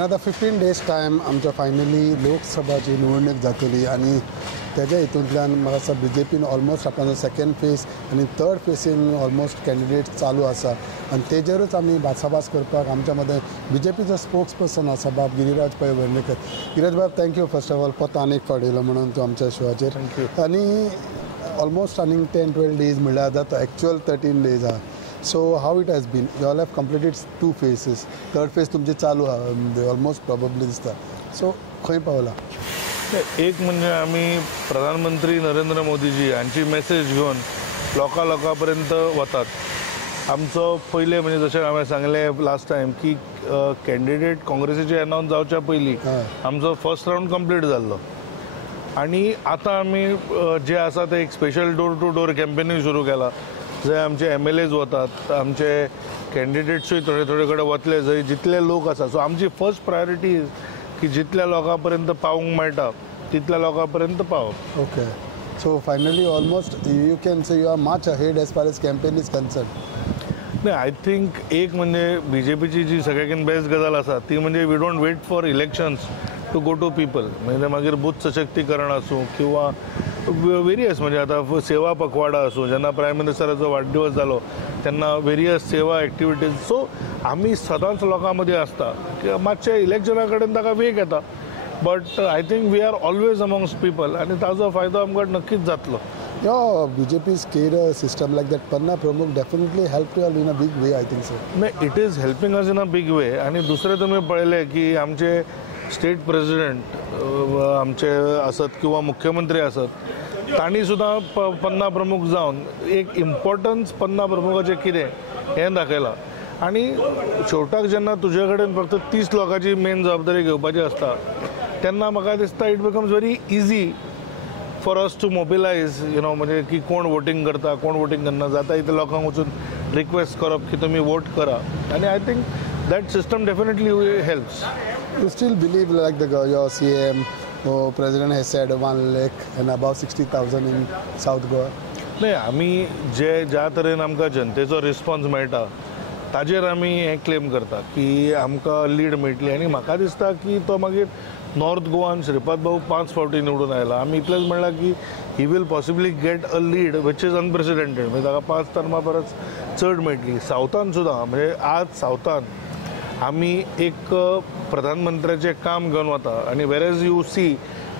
आता 15 days time आमच्या finally लोकसभाची निवडणूक जातली आणि त्याच्या हितूंतल्यान म्हाका दिसता BJPन ऑलमोस्ट आपणाचो सेकंड फेज आणि थर्ड फेसीन ऑलमोस्ट कॅन्डिडेट चालू आसा आणि तेजेरूच आमी भासाभास करपाक आमच्या मदें BJPचो स्पोक्स पर्सन आसा बाब गिरीराज पै वर्णेकर. गिरीराज बाब, थँक्यू फर्स्ट ऑफ ऑल परत आनीक फावडिलो म्हणून तूं आमच्या शोआचेर. आनी ऑलमोस्ट आनीक 10-12 days म्हणल्यार आतां एक्चुअल 13 days आहा. So how it has been? You all have completed 2 phases. Third phase तुमचे चालू आहा ऑलमोस्ट प्रॉबब्ली दिसता. सो खंय पावला? एक म्हणजे आम्ही प्रधानमंत्री नरेंद्र मोदीजी यांची मेसेज घेऊन लोकांपर्यंत वतात. आमचं पहिले म्हणजे जसे आम्ही सांगले लास्ट टाइम की कॅन्डिडेट काँग्रेसीचे अनाउन्स जावच्या पयलीं आमचो फर्स्ट राउंड कंप्लीट जाल्लो आणि आता आम्ही जे आसा ते एक special door to door campaigning सुरू केला. जे आमचे MLAs वतात, आमचे कॅन्डिडेट्सूय थोडे कडेन वतले जंय जितले लोक आसा. सो आमची फर्स्ट प्रायोरिटी की जितल्या लोकांपर्यंत पावूंक मेळटा तितल्या लोकांपर्यंत पावप. Okay. So finally almost you can say you are much ahead as far as campaign is concern. नाही, आय थिंक एक म्हणजे BJPची जी सगळ्यात बेस्ट गजाल आसा ती म्हणजे we don't wait for elections to go to people. म्हणजे मागीर बूथ सशक्तीकरण आसूं किंवा वेरियस म्हणजे आता सेवा पखवाडा असो, जेन्ना प्रायम मिनिस्टराचो वाडदिवस जालो तेन्ना वेरियस सेवा एक्टिविटीज. सो आमी सदांच लोकांमध्ये आसता की मातशे इलेक्शना कडेन ताका वेग येता, but I think we are always amongst people आणि ताजो फायदो आमकां नक्कीच जातलो. BJP's care system like that Panna Pramukh definitely helped you all in a big way, I think so. नाही, it is helping us in a big way. आणि दुसरे तुम्ही पळयले की आमचे स्टेट प्रेसिडेंट आमचे असत किंवा मुख्यमंत्री असत तांणी सुद्दां पन्ना प्रमुख जावन एक इम्पॉर्टन्स पन्ना प्रमुखाचें कितें हें दाखयलां. आनी शेवटाक जेन्ना तुजे कडेन फक्त 30 लोकांची मेन जबाबदारी घेवपाची आसता तेन्ना म्हाका दिसता it becomes very easy for us to mobilise म्हणजे की कोण वोटींग करता कोण वोटींग करना. जाता इतल्या लोकांक वचून रिक्वेस्ट करप की तुमी वोट करा. आनी I think that system definitely helps. You still believe like your CM or president has said 1 lakh and about 60,000 in South Goa? नाही, आम्ही ज्या तरेन आमकां जनतेचो रिस्पॉन्स मेळटा ताजेर आमी हें क्लेम करता की आमकां लीड मेळटली. आनी म्हाका दिसता की तो मागीर नॉर्थ गोवान श्रीपाद भाऊ 5 फावटी निवडून आयला. आमी इतलेंच म्हणलां की he will possibly get a lead which is unprecedented. म्हणजे ताका 5 टर्मा परस चड मेळटली. सावथान सुद्दां म्हणजे आज सावथान आम्ही एक प्रधानमंत्र्याचे काम घेऊन वता आणि वेरेज यू सी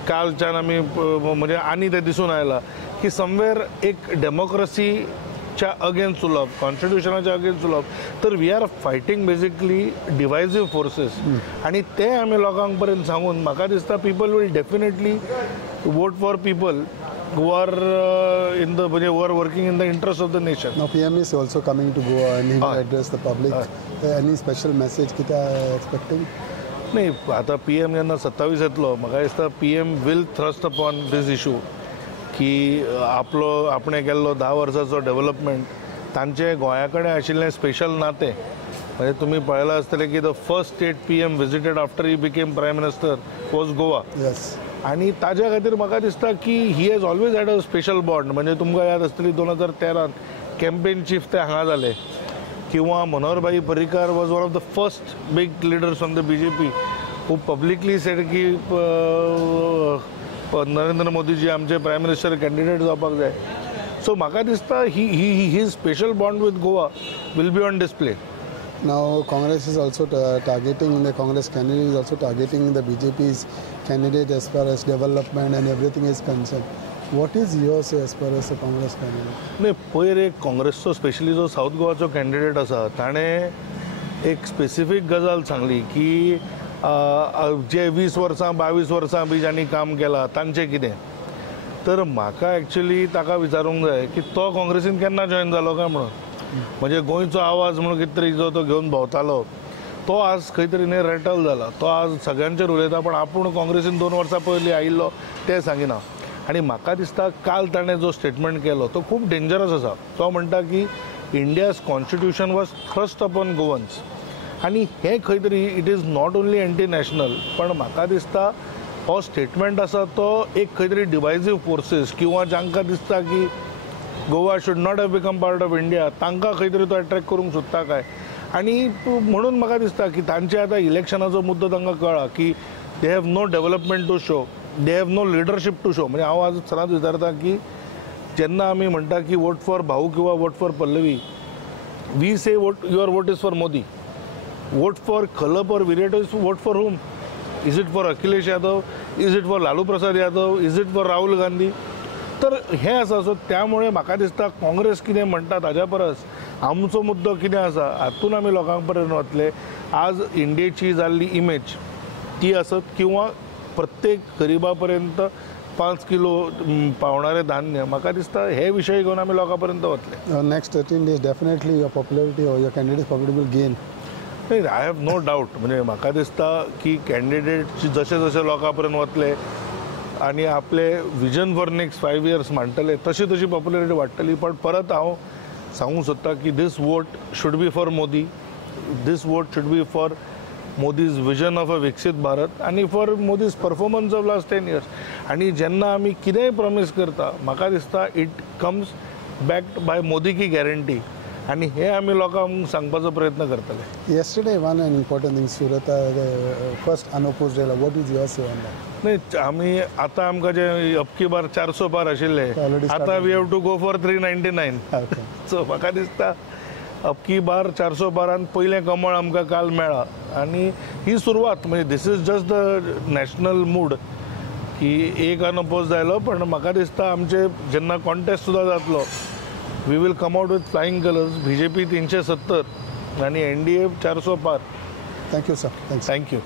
कालच्यान आम्ही म्हणजे आणि ते दिसून आयला की समवेअर एक डेमोक्रेसीच्या अगेन्स्ट उलोवप, कॉन्स्टिट्युशनाच्या अगेन्स्ट उलोवप. तर we are fighting basically divisive forces आणि ते आम्ही लोकांक पर्यंत सांगून म्हाका दिसता people will definitely vote for people who are in the who are working in the interest of the nation. Now PM is also coming to Goa and he will address the public. Any special message kita expecting? नाही, आता PM यांना 27 येतलो. म्हाका दिसता PM will thrust upon this issue की आपणे केल्लो 10 वर्साचो डेव्हलपमेंट तांचे गोंया कडेन आशिल्लें स्पेशल नातें. म्हणजे तुम्ही पळयलां आसतलें की the first state PM visited after he became prime minister was Goa. Yes. आणि ताज्या खातीर म्हाका दिसता की he has always had a special bond. म्हणजे तुमकां याद आसतली 2013 कॅम्पेन चीफ ते हांगा जाले किंवा Manoharbhai Parrikar was one of the first big leaders from the BJP who publicly sed की नरेंद्र मोदीजी आमचे प्रायम मिनिस्टर कॅन्डिडेट जावपाक जाय. सो म्हाका दिसता ही special bond with Goa will be on display. Now Congress is also targeting, the Congress candidate is also targeting the BJP's candidate as far as development and everything is concerned. What is yours as far as the Congress candidate? नाही, पयर एक काँग्रेसचो specially जो south गोवाचो candidate आसा ताणें एक specific गजाल सांगली की जे 20 वर्सां 22 वर्सां बी जांणी काम केलां तांचें कितें. तर म्हाका एक्चुअली ताका विचारूंक जाय की तो काँग्रेसीन केन्ना जॉयन जालो काय म्हणून. म्हणजे गोंयचो आवाज म्हणून कितें तरी जो तो घेवन भोंवतालो तो आज खंय तरी रेटल जाला. तो आज सगळ्यांचेर उलयता पण आपूण काँग्रेसीन 2 वर्सां पयलीं आयिल्लो तें सांगिना. आनी म्हाका दिसता काल ताणें जो स्टेटमेंट केलो तो खूब डेंजरस आसा. तो म्हणटा की India's constitution was thrust upon Goans. आनी हें खंय तरी it is not only anti national पण म्हाका दिसता हो स्टेटमेंट आसा तो एक खंय तरी डिवायझीव फोर्सीस किंवा जांकां दिसता की Goa should not have become part of India तांकां खंय तरी तो अट्रॅक्ट करूंक सोदता काय. आणि म्हणून म्हाका दिसता की तांचे आतां इलेक्शनाचो मुद्दो तांकां कळ्ळा की they have no development to show, they have no leadership to show. म्हणजे हांव आज सदांच विचारता की जेन्ना आमी म्हणटा की वोट फॉर भाऊ किंवा vote for Pallavi, we say vote your vote is for Modi. Vote for Khalap और Viriato is vote for whom? Is it for Akhilesh Yadav? Is it for Lalu Prasad Yadav? Is it for Rahul Gandhi? तर हे आसा. सो त्यामुळे म्हाका दिसता काँग्रेस कितें म्हणटा ताच्या परस आमचो मुद्दो कितें आसा हातून आमी लोकां पर्यंत वतले. आज इंडियेची जाल्ली इमेज ती आसत किंवा प्रत्येक गरिबा पर्यंत 5 किलो पावणारे धान्य, म्हाका दिसता हे विशय घेवन आमी लोकां पर्यंत वतले. Next 13 days definitely your popularity or your candidate popularity will gain. नाही, आय हॅव नो डाऊट. म्हणजे म्हाका दिसता की कॅन्डिडेट जसे जसे लोकां पर्यंत वतले आणि आपले विजन फॉर नेक्स्ट 5 years मांडटले तशी तशी पॉप्युलरिटी वाडटली. पण परत हांव सांगूंक सोदता की this vote should be for Modi, this vote should be for Modi's vision of a विकसीत भारत आणि for Modi's performance of last 10 years. आणि जेन्ना आमी कितेंय प्रॉमिस करता म्हाका दिसता it comes backed by Modi की गॅरंटी, आणि हे आमी लोकांक सांगपाचो प्रयत्न करतले. Yesterday, one important thing, Surat, the first unopposed rally. What is your say on that? नाही, आमी आतां आमकां जे अबकी बार 400 पार आशिल्ले, आतां we have to go for 399. Okay. So म्हाका दिसता अबकी बार 400 पारान पयलें कमळ आमकां काल मेळ्ळा आणि ही सुरवात. म्हणजे this is just the national mood की एक अनअपोज जायलो. पण म्हाका दिसता आमचे जेन्ना कॉन्टेस्ट सुद्दां जातलो, we will come out with flying colours. BJP 370 आणि NDA 400 पार. Thank you, sir. Thanks. Thank you.